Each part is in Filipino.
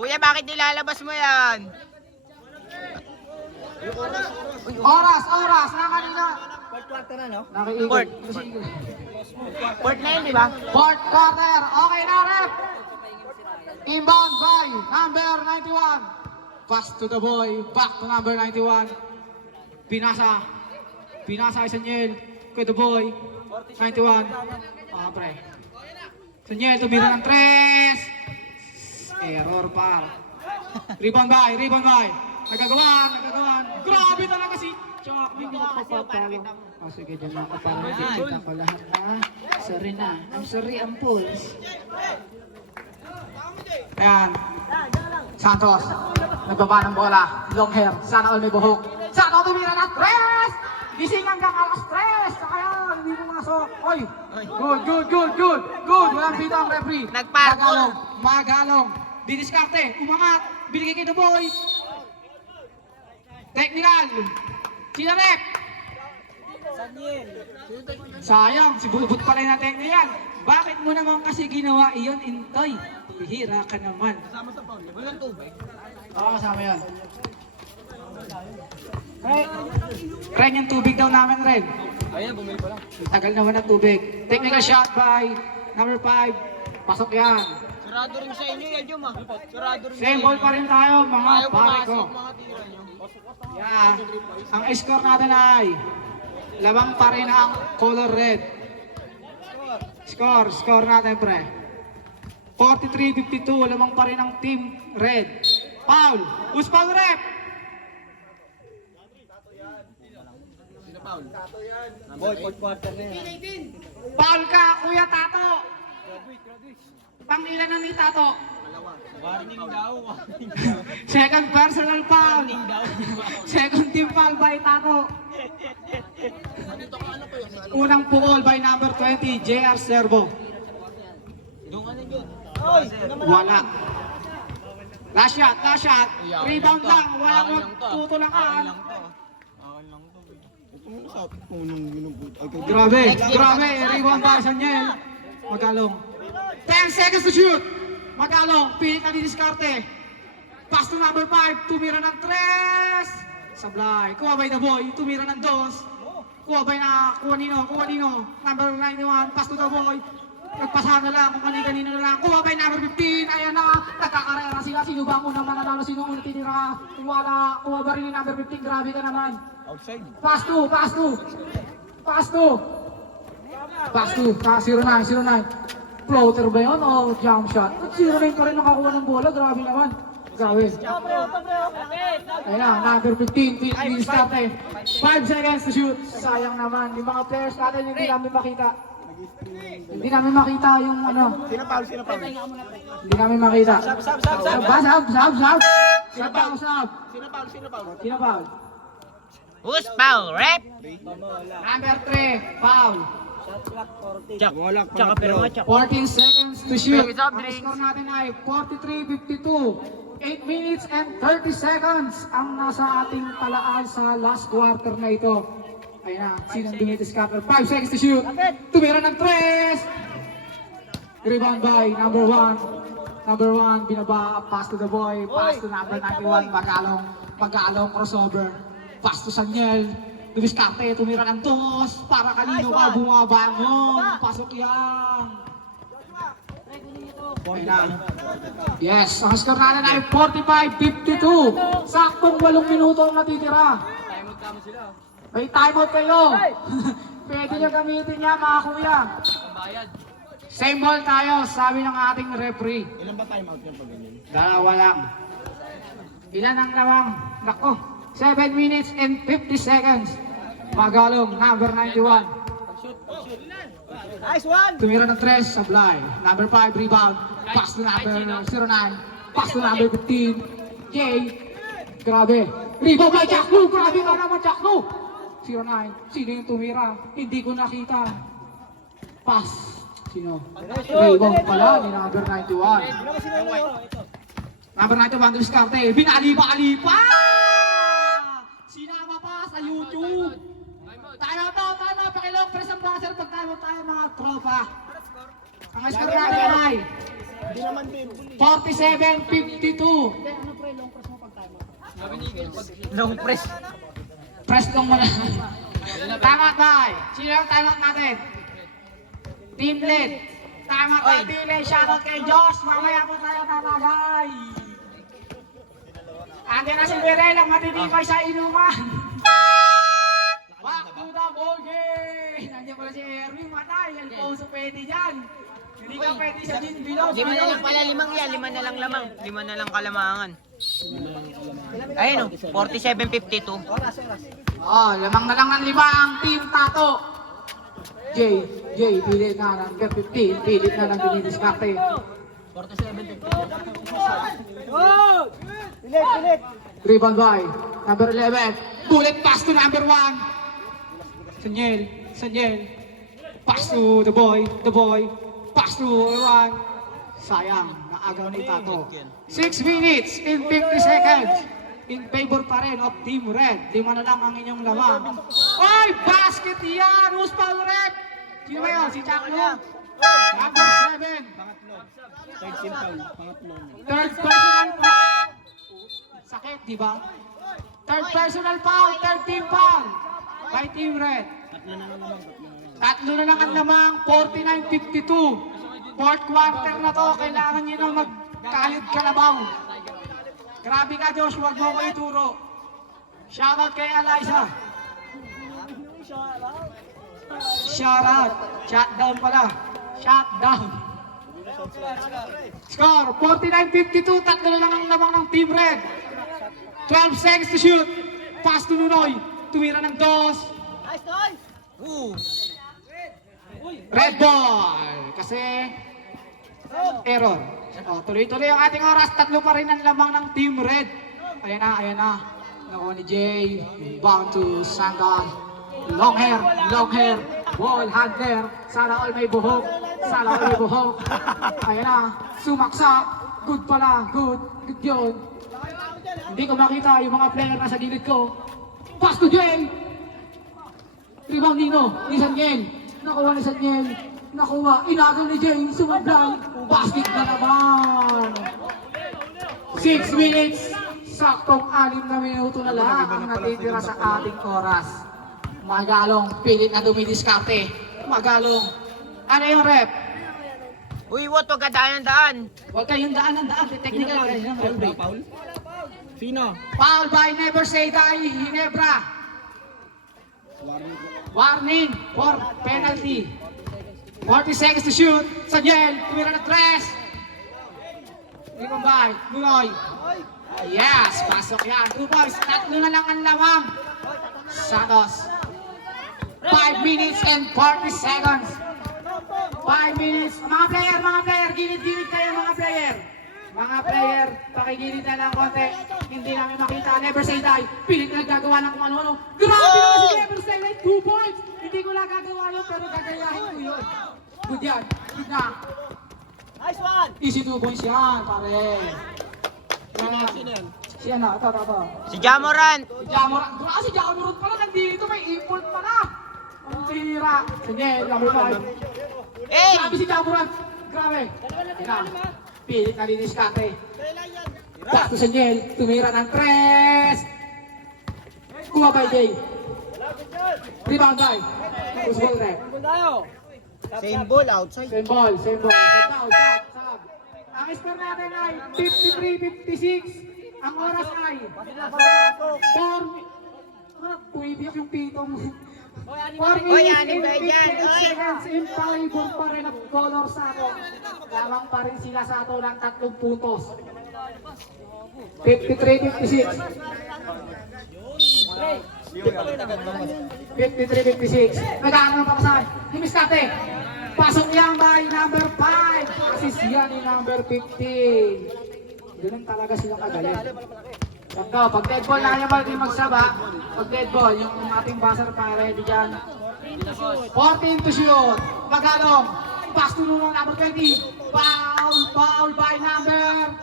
Kuya, bakit nilalabas mo yan? Oras! Na kanina. Fourth quarter na, no? Nakiikot. Port na yun, di ba? Fourth quarter. Okay na, ref. Inbound by number 91. Pass to the boy. Back to number 91. Pinasa Sanyel. Kay the boy. 91. Pre. Sanyel, tumira ng 3. Error pa. Rebound by. Nagagawan. Grabe talaga si Chok. Hindi ko papapalo. Sige, dyan lang kapal. Kita ko lahat na. Sorry na. I'm sorry, ang pulse. Ayan. Santos. Nagbaba ng bola. Long hair. Sana all may buhok. Sana tumira ng 3. Gising hanggang alas 3. Kaya hindi pumasok. Oy. Good. Walang pita ang referee. Nagparkol. Magalong. Didiskarte. Umangat. Binigay kay the boy. Technical. Sino rep? Sayang, si Bubut pala yung technical. Bakit mo naman kasi ginawa iyon, Intoy? Bihira ka naman. Kasama sa foul. Walang tubig. Oo, kasama yan. Ren, yung tubig daw namin, Ren. Ayan, bumili pa lang. Tagal naman ng tubig. Technical shot by number 5. Pasok yan. Sarado rin sa inyo, yan yung Sarado rin Same ball pa rin tayo, mga Ayaw pare ko. pumasok, mga tira nyo. Yeah. Ang score natin ay labang pa rin ang color red. Score natin, pre. 43-52, labang pa rin ang team red. Foul. Who's foul, rep? Sino foul? Boy, fourth quarter na yan. Foul ka, Kuya Tato. Pang-ilan na ni Tato? Warning daw. Second personal foul. Second team foul by Tato. Unang pukol by number 20, JR Servo. Wala. Last shot. Rebound lang. Walang tutulangan. Grabe. Rebound by Sanyel. Magalong. 10 seconds to shoot. Magalong. Pilit na didiskarte. Pass to number 5. Tumira ng 3. Sablay. Kuha by the boy. Tumira ng 2. Kuha nino. Number 91. Pass to the boy. Nagpasahan na lang kung kanino na lang. Kuha by number 15. Ayan na. Nagkakarera sila. Sino ba ang unang mananalo? Sino ang unang titira? Wala. Kuha ba rin ni number 15? Grabe ka naman. Outside. Pass to. 09. Floater ba yun o jump shot? At 09 pa rin nakakuha ng bola. Grabe naman. Grabe. Ayun na, number 15. Start eh. 5 seconds to shoot. Sayang naman. Yung mga players natin hindi namin makita. Hindi namin makita yung ano. Sino foul? Hindi namin makita. Sab. Sab. Sino foul? Who's foul, rep? Number 3, foul. Tsaka pero nga, tsaka. 14 seconds to shoot. Wait, stop, Ang drink. score natin ay 43-52. 8 minutes and 30 seconds ang nasa ating talaan sa last quarter na ito. Ayun na, sinong dumitiscatter. 5 seconds to shoot. Tumira ng 3. Rebound by number 1. Binaba, pass to the boy. Pass to number 91. Magalong crossover. Pass to Sanyel. Dumiskarte, tumira ng 2. Para kanino ka bumabangon. Pasok yan. Ayun na. Yes, ang score natin ay 45-52. Saktong 8 minuto ang natitira. May timeout kayo. Pwede nyo gamitin niya mga kuya. Same ball tayo, sabi ng ating referee. Ilan ba timeout niya pag ganyan? Dalawa lang. Ilan ang lawang? Nako, 7 minutes and 50 seconds. Magalong, number 91. Nice one! Tumira ng 3, Sablay. Number 5, rebound. Pass to number 09. Pass to number 15. Jay. Grabe. Rebound by Jack Lu. Grabe ka naman, Jack Lu. 09. Sino yung tumira? Hindi ko nakita. Pass. Sino? Rebound pala ni number 91. Number 91, Dumiskarte. Binalipa-alipa! Sinama pa sa YouTube. Tayo. Pakilong press ang buzzer pag tayo mga tropa. Ang score natin ay 47-52. Long press. Press long mo na. Tama tayo. Sino ang timeout natin? Team lead. Tama tayo, team lead. Shoutout kay Josh. Mamaya po tayo tatagay. Andi na si Berel ang matitibay sa inuman. Back to the ball game. Nandiyan pala si Erwin. Matay. El Poso pwede dyan. Hindi ka pwede sa Gin Below. 5 na lang pala, 5 yan. 5 na lang lamang. 5 na lang kalamangan. Ayun o, 47-52. Oh, lamang na lang ng 5 ang Team Tato. Jay, pilit na ng 15. Pilit na ng dinidiskarte. 47-52. Rebound by number 11. Bullet pass to number 1. Sanyel. Pass to the boy. Pass to 1. Sayang, naagaw ni Tato. 6 minutes in 50 seconds. In favor pa rin of Team Red. 5 na lang ang inyong lamang. Oy, basket yan! Who's foul rep? Sino ba yun? Si Chaklo? Number 7. Third team foul. Pangatlo. Third personal foul. Sakit, di ba? Third personal foul, third team foul. By Team Red. Tatlo na lang ang lamang, 49-52. Fourth quarter na to, kailangan nyo na magkayod kalabaw. Grabe ka, Josh, huwag mo ko ituro. Shoutout kay Eliza. Shoutout. Shutdown pala. Shutdown. Score, 49-52. Tatlo na lang ang lamang ng Team Red. 12 seconds to shoot. Pass to Nunoy. Tumira ng dos. Red ball. Kasi error. Tuloy-tuloy ang ating oras. Tatlo pa rin ang lamang ng Team Red. Ayan na. Nakuha ni Jay. Bound to Sangal. Long hair. Ball handler. Sana all may buhok. Ayan na. Sumaksak. Good pala. Good yun. Hindi ko makita yung mga player na sa gilid ko. Pass to Jay. Rebound ni Sanyel. Nakuha ni Sanyel. Inagal ni Jay. Sumablay. Basket na naman. 6 minutes. Saktong 6 na minuto na lang ang natitira sa ating oras. Magalong. Pilit na dumidiskarte. Magalong. Ano yung rep? Uy, what? Huwag ka daan. Huwag kayong daan. Technical. Foul? Sino? Foul by Never Say Die, Ginebra. Warning for penalty. 40 seconds to shoot. Sanyel, tumira na 3. Rebound by Nunoy. Yes, pasok yan. 2 points. Tatlo na lang ang lamang. Santos. 5 minutes and 40 seconds. 5 minutes. Mga player, gilid-gilid kayo mga player. Mga player, pakigilid na lang konti. Hindi namin makita. Never Say Die. Pilit na gagawa ng kung ano-ano. Grabe naman si Never Say Die. 2 points. Hindi ko lang gagawa yun, pero gagayahin ko yun. Good yan. Good na. Nice one! Easy 2 points yan, pare. Sino yan? Siya na, ito. Si Jamoran. Si Jamoran. Si Jamoran pala nandito. May import pala. Ang tira. Sige, Jamoran. Hey! Grabe si Jamoran. Grabe. Pilit na linis kate. Pass to Sanyel. Tumira ng 3. Kuha by Jay. Rebound by. Push ball rep. Same ball outside. Same ball. Sab. Ang score natin ay 53-56. Ang oras ay 4. Puibig yung pitong. 4 Uy, minutes anim ba and yan? 58 seconds in favor pa rin ang color sa ato. Lamang pa rin sila sa ato ng 3 puntos. 53-56. 53-56. Nagkakaroon ng papasahan. Himis kate. Pasok yan by number 5. Assist yan ni number 15. Ganun talaga silang kagaling. Ito, pag dead ball na naman din magsaba. Pag dead ball, yung ating buzzer pa ready dyan. 14 to shoot. Magalong. Pass to Nuno number 20. Foul by number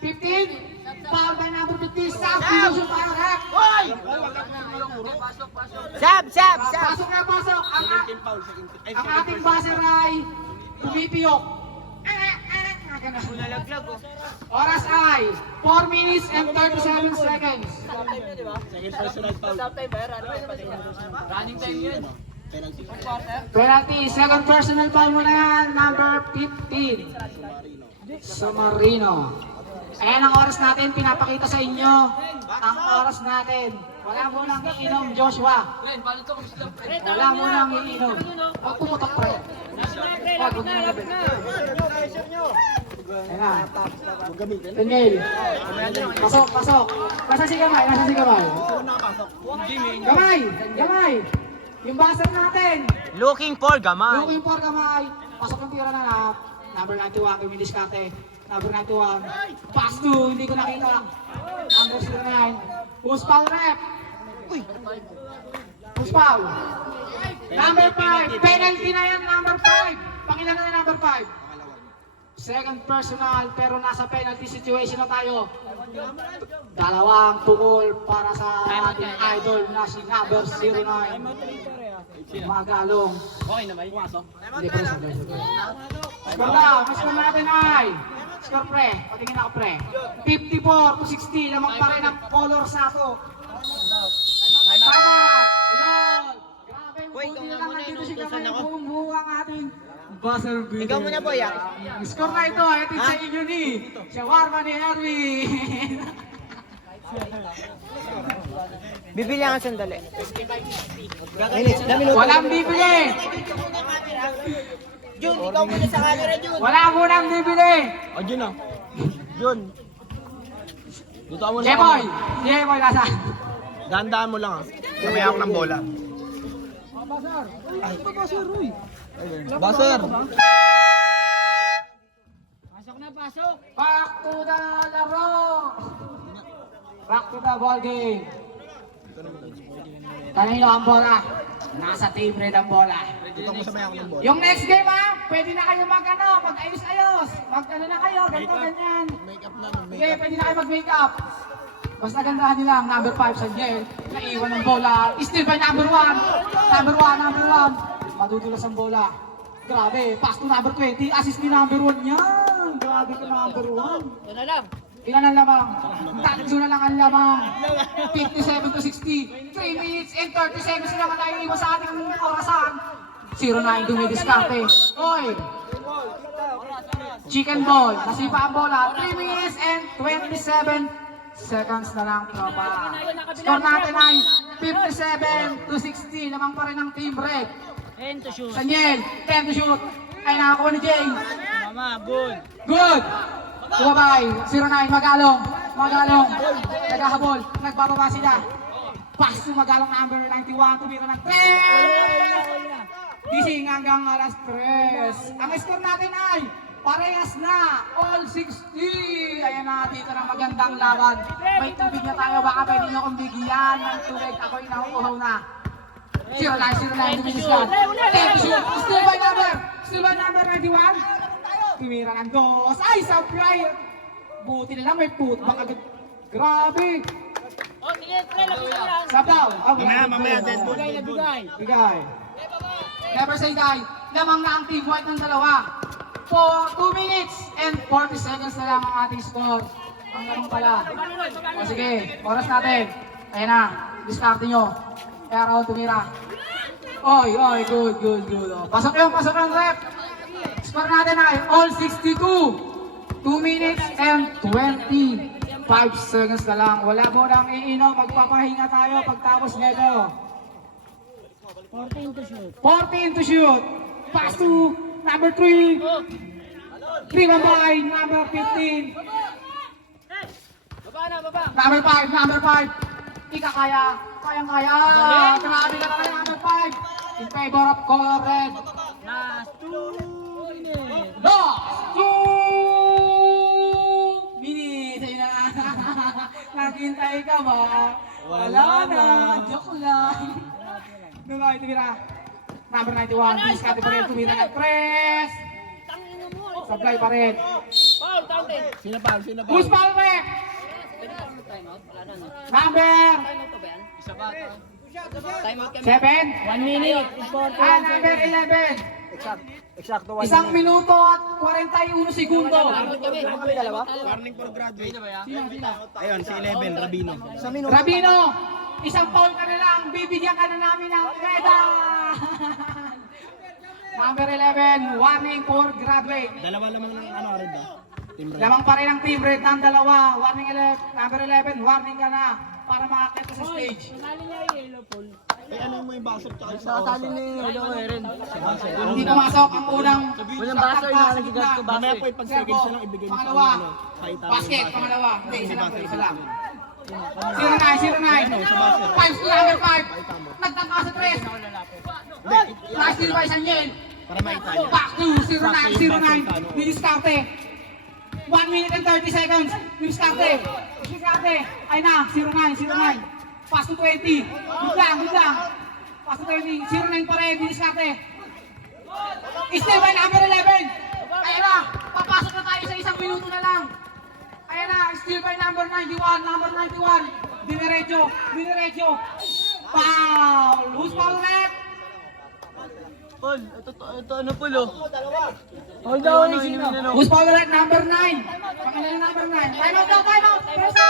15. Foul by number 50. Sab. Shoot para rep. Sab. Pasok na pasok. Ang ating buzzer ay pumipiyok. Nalaglag oh. Oras ay 4 minutes and 37 seconds. Second personal foul. Running time yun. Penalty. Penalty, second personal foul mo na yan, number 15. Somarino. Ayan ang oras natin, pinapakita sa inyo ang oras natin. Wala mo nang iinom, Joshua. Wala mo nang iinom. Huwag pumutok, pre. Huwag mo nang gabi. Ayan na. Daniel. Pasok, pasok. Nasa si Gamay, nasa si Gamay. Gamay, Gamay. Yung buzzer natin. Looking for gamay. Looking for Gamay. Pasok ang tira na. Number 91, Dumidiskate. Number 91. Pass to, hindi ko nakita. Number 09. Who's foul rep? Uy. Who's foul? Number 5. Penalty na yan, number 5. Pakilan na number 5. Second personal, pero nasa penalty situation na tayo. Dalawang tukol para sa ating idol na si number 09. Magalong. Okay naman. Pumasok. Hindi pa rin sabay. Score daw, score natin ay. Score pre, patingin ako pre. 54-60, lamang pa rin ang color sa ako. Tama! Ayun! Grabe, Boy, buti ikaw na nga lang muna, nandito si inuutosan Gamay. ako. Buong-buo ang ating buzzer beater. Ikaw muna boy ah. Score na ito, ito sa inyo ni Shawarma ni Erwin. Bibili ako sandali. Walang bibili! Jun, ikaw muna sa camera, Jun. Wala munang bibili! O, Jun ah. Jun. Dito ka muna sa Jemoy! kamay. Jemoy, nasa? Dahan-dahan mo lang ah. Kamaya ako ng bola. Baser. Back to the laro! Back to the ball game. Kanino ang bola? Nasa team red ang bola. Dito mo sa may ako ng bola. Yung next game pwede na kayo mag-ayos-ayos. Mag-ano na kayo, ganito, ganyan. Make up na. Sige, pwede na kayo mag-make up. Basta gandahan nila ang number 5 sa Jel. Naiwan ng bola. Still by number 1. Number 1. Madudulas ang bola. Grabe, pass to number 20. Assist ni number 1 yan. Grabe ka number 1. Yan na lang. Ilan ang lamang? Tatlo na lang ang lamang. 57-60. 3 minutes and 30 seconds na naman tayo iwan sa ating orasan. 0-9 dumidiskarte. Oy! Chicken ball. Nasipa ang bola. 3 minutes and 27 seconds na lang, tropa. Score natin ay 57-60. Lamang pa rin ang team red. 10 to shoot. Sanyel, 10 to shoot. Ay nakakuha ni Jay. Mama, good. Good! Bumabay, 09, Magalong. Magalong, naghahabol, nagbababa sila. Pass to Magalong number 91, tumira ng 3! Gising hanggang alas 3. Ang score natin ay parehas na, all 60. Ayan na, dito na magandang laban. May tubig na tayo, baka pwede nyo akong bigyan ng tubig. Ako'y nakukuhaw na. 0-9, duminiskan. 10 to shoot, still by number 91. Tumira ng dos. Ay, supply! Buti na lang may put. Baka grabe! Oh, sige, pre, lapit lang. Sabaw! Mamaya, dead ball. Bigay. Never say die. Lamang na ang team white ng dalawa. For 2 minutes and 40 seconds na lang ang ating score. Ang ganun pala. O sige, oras natin. Ayan na, discard nyo. Pero tumira. Oy, good. O, pasok yung rep. Score natin ay all 62. 2 minutes and 25 seconds na lang. Wala mo nang iinom. Magpapahinga tayo pagtapos nito. 14 to shoot. Pass to number 3. 3 by number 15. Number 5. Ika kaya. Kayang-kaya. Grabe na naman number 5. In favor of color red. Last 2 minutes. Ayun na. Naghintay ka ba? Wala na. Joke lang. Nung tumira. Number 91. Diskarte pa rin. Tumira ng press. Supply pa rin. Sino pa? Who's foul rep? Number 7. 1 minute. Number 11. Eksakto 1 minuto at 41 segundo. Warning for graduate. Ayun, si 11, Rabino. Rabino, isang foul ka na lang, bibigyan ka na namin ng medal! Number 11, warning for graduate. Dalawa lamang ng ano, Red ah. Team Red. Lamang pa rin ang team red ng dalawa. Warning 11, number 11, warning ka na para makakita sa stage. Eh, ano mo yung basket tsaka sa Kasali ni Ulo ko Eren. Hindi pumasok ang unang Walang baso, inaalagigad ko baso. Mamaya po, pag seconds na lang ibigay mo sa Pangalawa, ano, kahit ano yung basket, basket. pangalawa. Hindi, isa lang, Basket, isa lang. basket. 09, 09. 5 to number 5. Nagtangka sa 3. Last steal by Sanyel. Para makita niya. Back to 09, 09. Diniskarte. 1 minute and 30 seconds. Diniskarte. Diniskarte. Ay na, 09, 09. Pass to 20. Good lang, good lang. Pass to 20. 09 pa rin, diniskarte. Steal by number 11. Ayan na, papasok na tayo sa 1 minuto na lang. Ayan na, steal by number 91, number 91. Diniretso, diniretso. Foul! Who's foul net? Paul, ito ano Paul oh. Hold on, Who's foul net? Number 9. Pangalan na number 9. Time out daw, time out! Presa!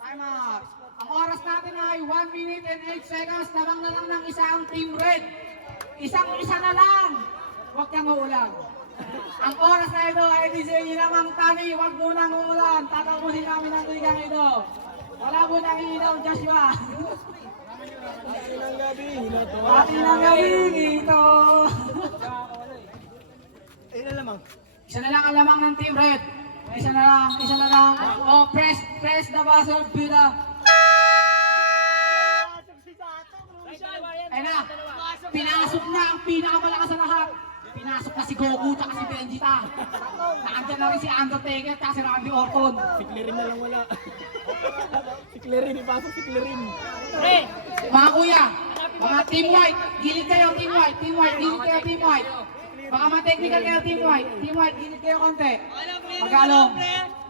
Time out. Ang oras natin ay 1 minute and 8 seconds. Tabang na lang ng isang team red. Isang-isa na lang. Huwag kang uulan. Ang oras na ito ay DJ lamang tani. Huwag munang uulan. Tatapusin namin ang ligang ito. Wala mo nang ilaw, Joshua. Pati ng gabi ito. Ayun na lamang. Isa na lang ang lamang ng Team Red. Isa na lang, isa na lang. Oh, press the buzzer, Buda. Ayun na, pinasok na ang pinakamalakas sa lahat. Pinasok na si Goku at si Vegeta. Naandyan na rin si Undertaker at si Randy Orton. Si Clarin na lang wala. Si Clarin, ipasok si Clarin. Mga kuya, mga Team White, gilid kayo Team White, Team White, gilid kayo Team White. Baka ma-technical kayo Team White, Team White, gilid kayo konti. Magalong.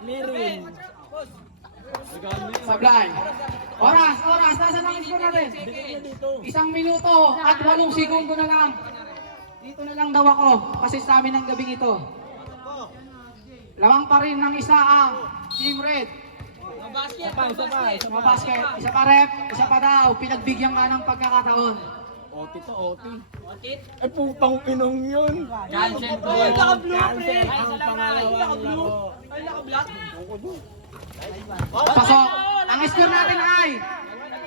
Clarin. Sablay. Oras, nasa lang score natin? 1 minuto at 8 segundo na lang. Dito na lang daw ako kasi sa amin ang gabing ito. Lamang pa rin ng isa ang Team Red. Isa pa. Mga basket, isa pa rep, isa pa daw. Pinagbigyan ka ng pagkakataon. OT to OT. Ay, putang pinong yun. Cancel to. Ay, naka-blue, ang pangalawang laro. Pasok. Ang score natin ay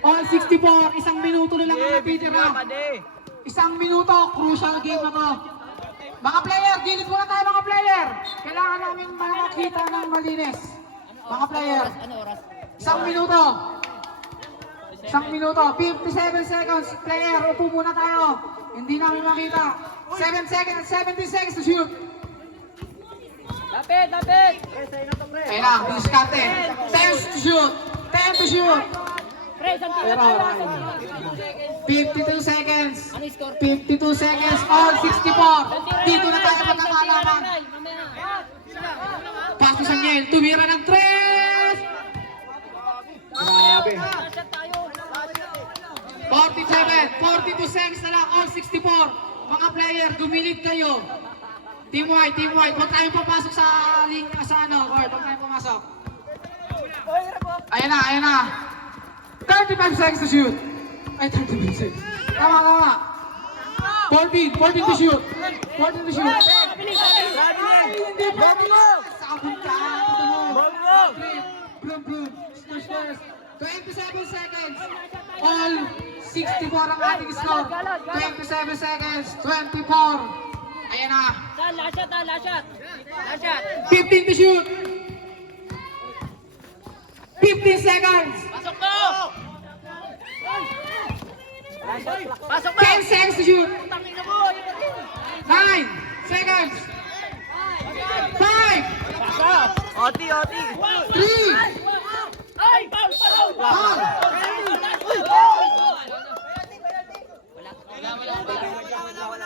all 64. 1 minuto na lang ang natitira. 1 minuto. Crucial game na to. Mga player, gilid muna tayo mga player. Kailangan namin makakita ng malinis. Mga player. 1 minuto. 1 minuto. 57 seconds. Player, upo muna tayo. Hindi namin makita. 7 seconds, 70 seconds to shoot. Lapit! Ayun na, diskarte. 10 to shoot. 10 to shoot. Pero, 52 seconds. 52 seconds. All 64. Dito na tayo magkakalaman. Pass to Sanyel. Tumira ng 3. Grabe. 47. 42 seconds na lang. All 64. Mga player, gumilid kayo. Team White, Team White. Huwag tayong papasok sa link sa ano, court. Huwag tayong pumasok. Ayan na. 35 seconds to shoot. Ay, 35 seconds. Tama. 14 to shoot. 14 to shoot. Ay, hindi pa. Sabon ka. Boom. Stairs. 27 seconds. All 64 ang ating score. 27 seconds. 24. Ayan na. Last shot! 15 to shoot. 15 seconds. Pasok ko! 10 seconds to shoot. 9 seconds. 5. OT! 3. Ay! Foul! Foul.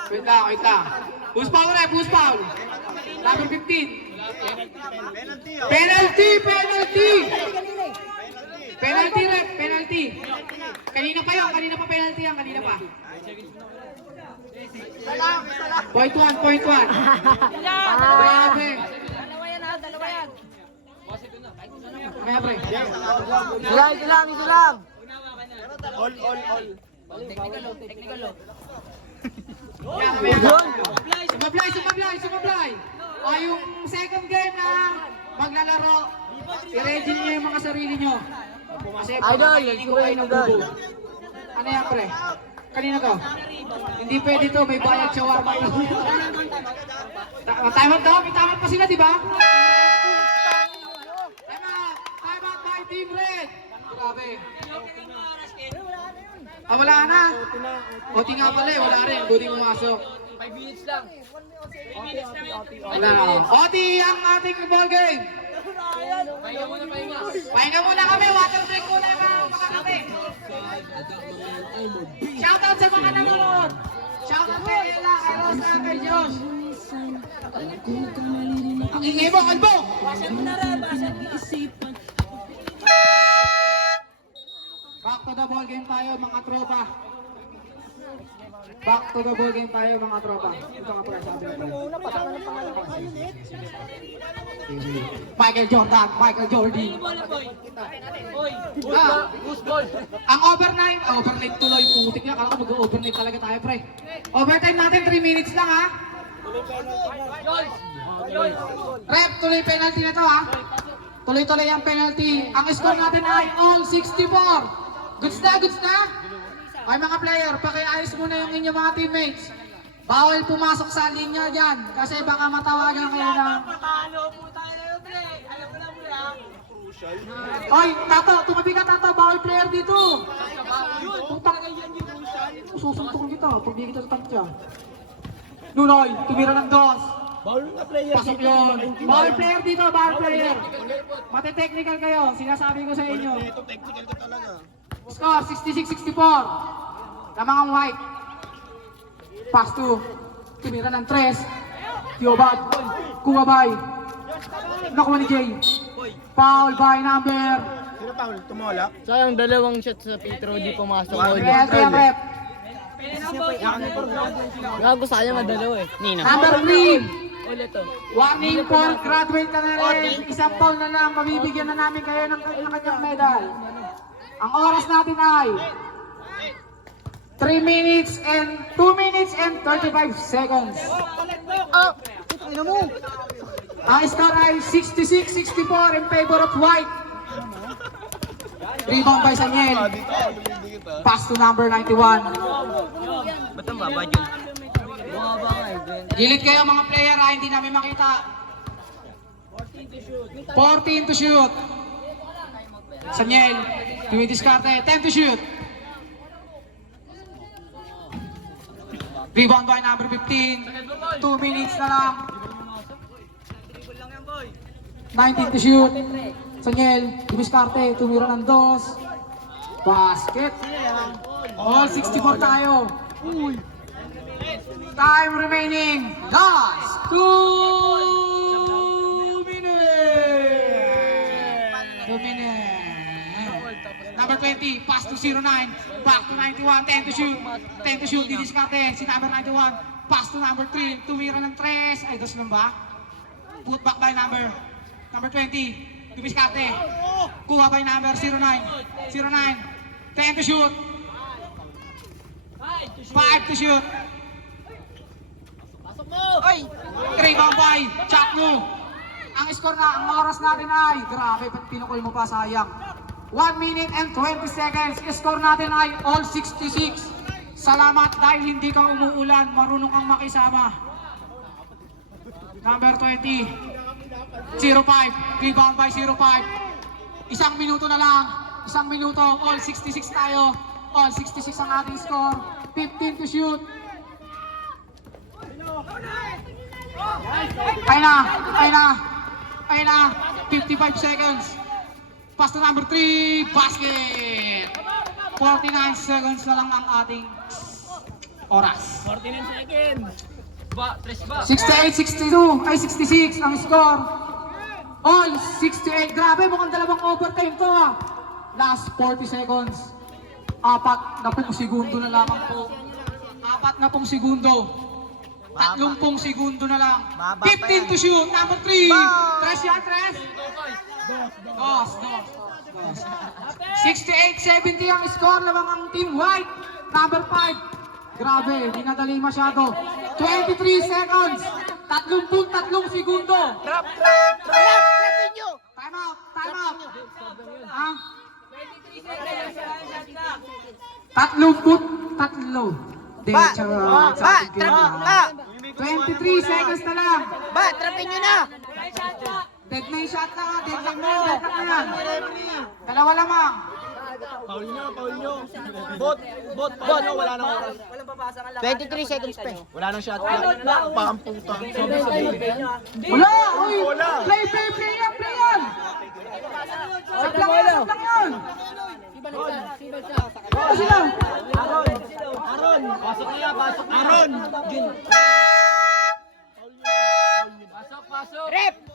Wait lang. Who's foul rep? Who's foul? Number 15. Penalty rep, penalty. Kanina pa penalty yan, kanina pa. Point one. Grabe. Kaya pre. Ito lang. All. Sumablay. Yung second game na maglalaro, i-ready niyo yung mga sarili niyo. Kasi Idol, ko kayo ng bubo. Ano yan pre? Kanina to? Hindi pwede to, may bayad shawarma yun. Time out daw, may time out pa sila, di ba? Time out by Team Red. Grabe. Wala na. Oti nga pala eh, wala rin. Buti pumasok. 5 minutes lang. Wala na. Oti ang ating ball game. Pahinga muna kami. Water break muna yung mga kami. Shoutout sa mga nanonood. Shoutout kay Ella, kay Rosa, kay Josh. Ang ingay mo, kalbo! Back to the ball game tayo mga tropa. Back to the ball game tayo mga tropa. Ito nga pala sabi ko. Michael Jordan, Michael Jordan. Ang overnight tuloy putik na. Kala ko mag-overnight talaga tayo pre. Overtime natin 3 minutes lang ha. Rep, tuloy penalty na to ha. Tuloy-tuloy ang penalty. Ang score natin ay all 64. Goods na? Ay mga player, pakiayos muna yung inyong mga teammates. Bawal pumasok sa linya dyan kasi baka matawagan kayo ng... Oy, Tato, tumabi ka Tato, bawal player dito. Putak. Susuntukan kita, pag di kita sa tansya. Nunoy, tumira ng dos. Pasok yun. Bawal player dito, bawal player. Mati-technical kayo, sinasabi ko sa inyo. Ito, technical ka talaga. Score 66-64. Lamang ang white. Pass to. Tumira ng 3. Yobad. Kuwabay. Nakuha ni Jay. Foul by number. Sino foul? Tumola? Sayang dalawang shot sa Petro, di pumasok. Penalty ang rep. Gago sayang ang dalawa eh. Nina. Number 3. Ulit to. Warning for graduate ka na rin. Isang foul na lang. Mabibigyan na namin kayo ng kanyang medal. Ang oras natin ay 2 minutes and 35 seconds. Ang score ay 66-64 in favor of white. Rebound by Saniel. Pass to number 91. Ba't ang baba dyan? Bumaba nga eh. Gilid kayo mga player ha, hindi namin makita. 14 to shoot. Saniel, dumidiskarte, 10 to shoot. Rebound by number 15. 2 minutes na lang. 19 to shoot. Saniel, dumiskarte, tumira ng dos. Basket. All 64 tayo. Time remaining. Last 2 minutes. 2 minutes. Number 20, pass to 09. Back to 91, 10 to shoot. 10 to shoot, didiskarte. Si number 91, pass to number 3. Tumira ng 3. Ay, dos lang ba? Put back by number 20. Dumiskarte. Kuha by number 09. 10 to shoot. 5 to shoot. Ay! Rebound by Chuck Lu. Ang score na, ang oras natin ay, grabe, pinukul mo pa, sayang. 1 minute and 20 seconds. Score natin ay all 66. Salamat dahil hindi ka umuulan, marunong kang makisama. Number 20. 05. Rebound by 05. Isang minuto na lang. Isang minuto. All 66 tayo. All 66 ang ating score. 15 to shoot. Ay na. 55 seconds. Pass to number 3. Basket. 49 seconds na lang ang ating oras. 49 seconds. Ba, tres ba? 68-62. Ay, 66 ang score. All 68. Grabe, mukhang dalawang overtime to ah. Last 40 seconds. 4 na pong segundo na lamang po. 4 na pong segundo. 30 segundo na lang. Baba pa 15 yan. to shoot. Number 3. Ball! Tres yan, tres. Dos. 68-70 ang score. Lamang ang Team White. Number 5. Grabe, di nadali masyado. 23 seconds. 33 segundo. Trapin nyo! Time out. Ah? 33. Ba! Trap! 23 seconds na lang. Ba! Trapin nyo na! Dead na yung shot lang. Dead lang na yan. Dalawa lamang. Paul nyo. Bot, paul nyo, wala nang oras. 23 seconds pa eh. Wala nang shot clock. Pakamputa. Wala! Uy! Play yan! Sab lang yan! Ano sila? Aron! Rep!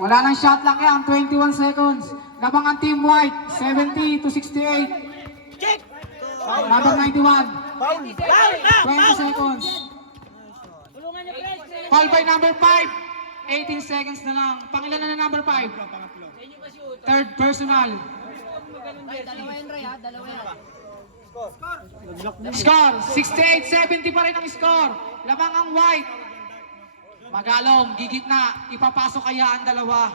Wala nang shot clock yan. 21 seconds. Labang ang Team White. 70-68. Check! Labang 91. Paul! 20 seconds. Foul by number 5. 18 seconds na lang. Pangilan na number 5? Third personal. Score. 68-70 pa rin ang score. Lamang ang White. Magalong, gigit na. Ipapasok kaya ang dalawa.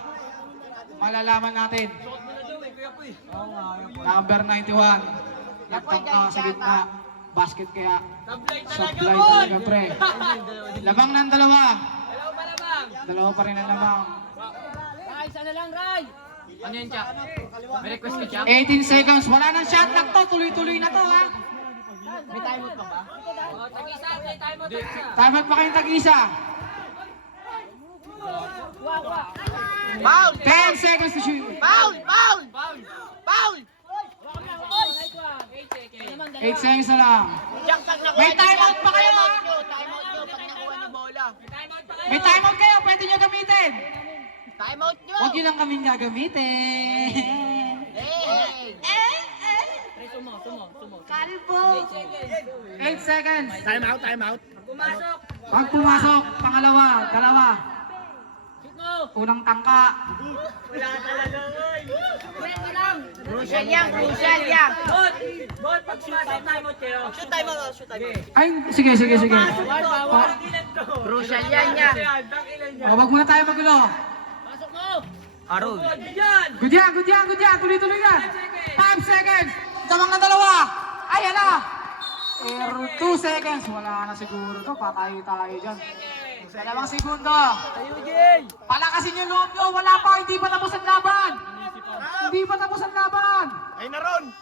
Malalaman natin. Number 91. Nagtangka sa gitna. Basket kaya. Supply talaga pre. Lamang ng dalawa. Dalawa pa rin ang lamang. Ano yun, Chak? May request ka, Chak? 18 seconds. Wala nang shot clock to. Tuloy-tuloy na to ha. May timeout pa ba? Timeout pa kayong tag-isa. Foul! 10 seconds to shoot. Foul! 8 seconds na lang. Chak, pag nakuha May timeout pa kayo, ha? Timeout nyo pag nakuha ng bola. May timeout kayo. Pwede nyo gamitin. Timeout nyo! Huwag nyo lang kaming gagamitin. Hey! Kalbo. 8 seconds. Time out. Pag pumasok, pangalawa, dalawa. Unang tangka. Crucial yan! Shoot timeout. Ay, sige. Crucial yan! Huwag muna tayo magulo. Aron! Good yan. Tuloy-tuloy na. 5 seconds. Tamang na dalawa. Ayan na. 2 seconds. Wala na siguro to. Patay tayo dyan. Dalawang segundo. Palakasin yung loob nyo. Wala pa. Hindi pa tapos ang laban. Ay naron!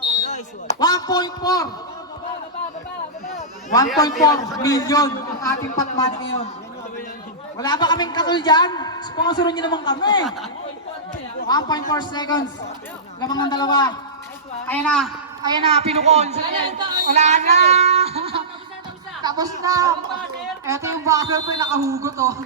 1.4 million ang ating patmat ngayon. Wala ba kaming katul dyan? Sponsorin nyo naman kami. 1.4 seconds. Lamang ng dalawa. Ayan na, pinukol. Wala na. Tapos na. Ito yung buzzer pa, nakahugot oh.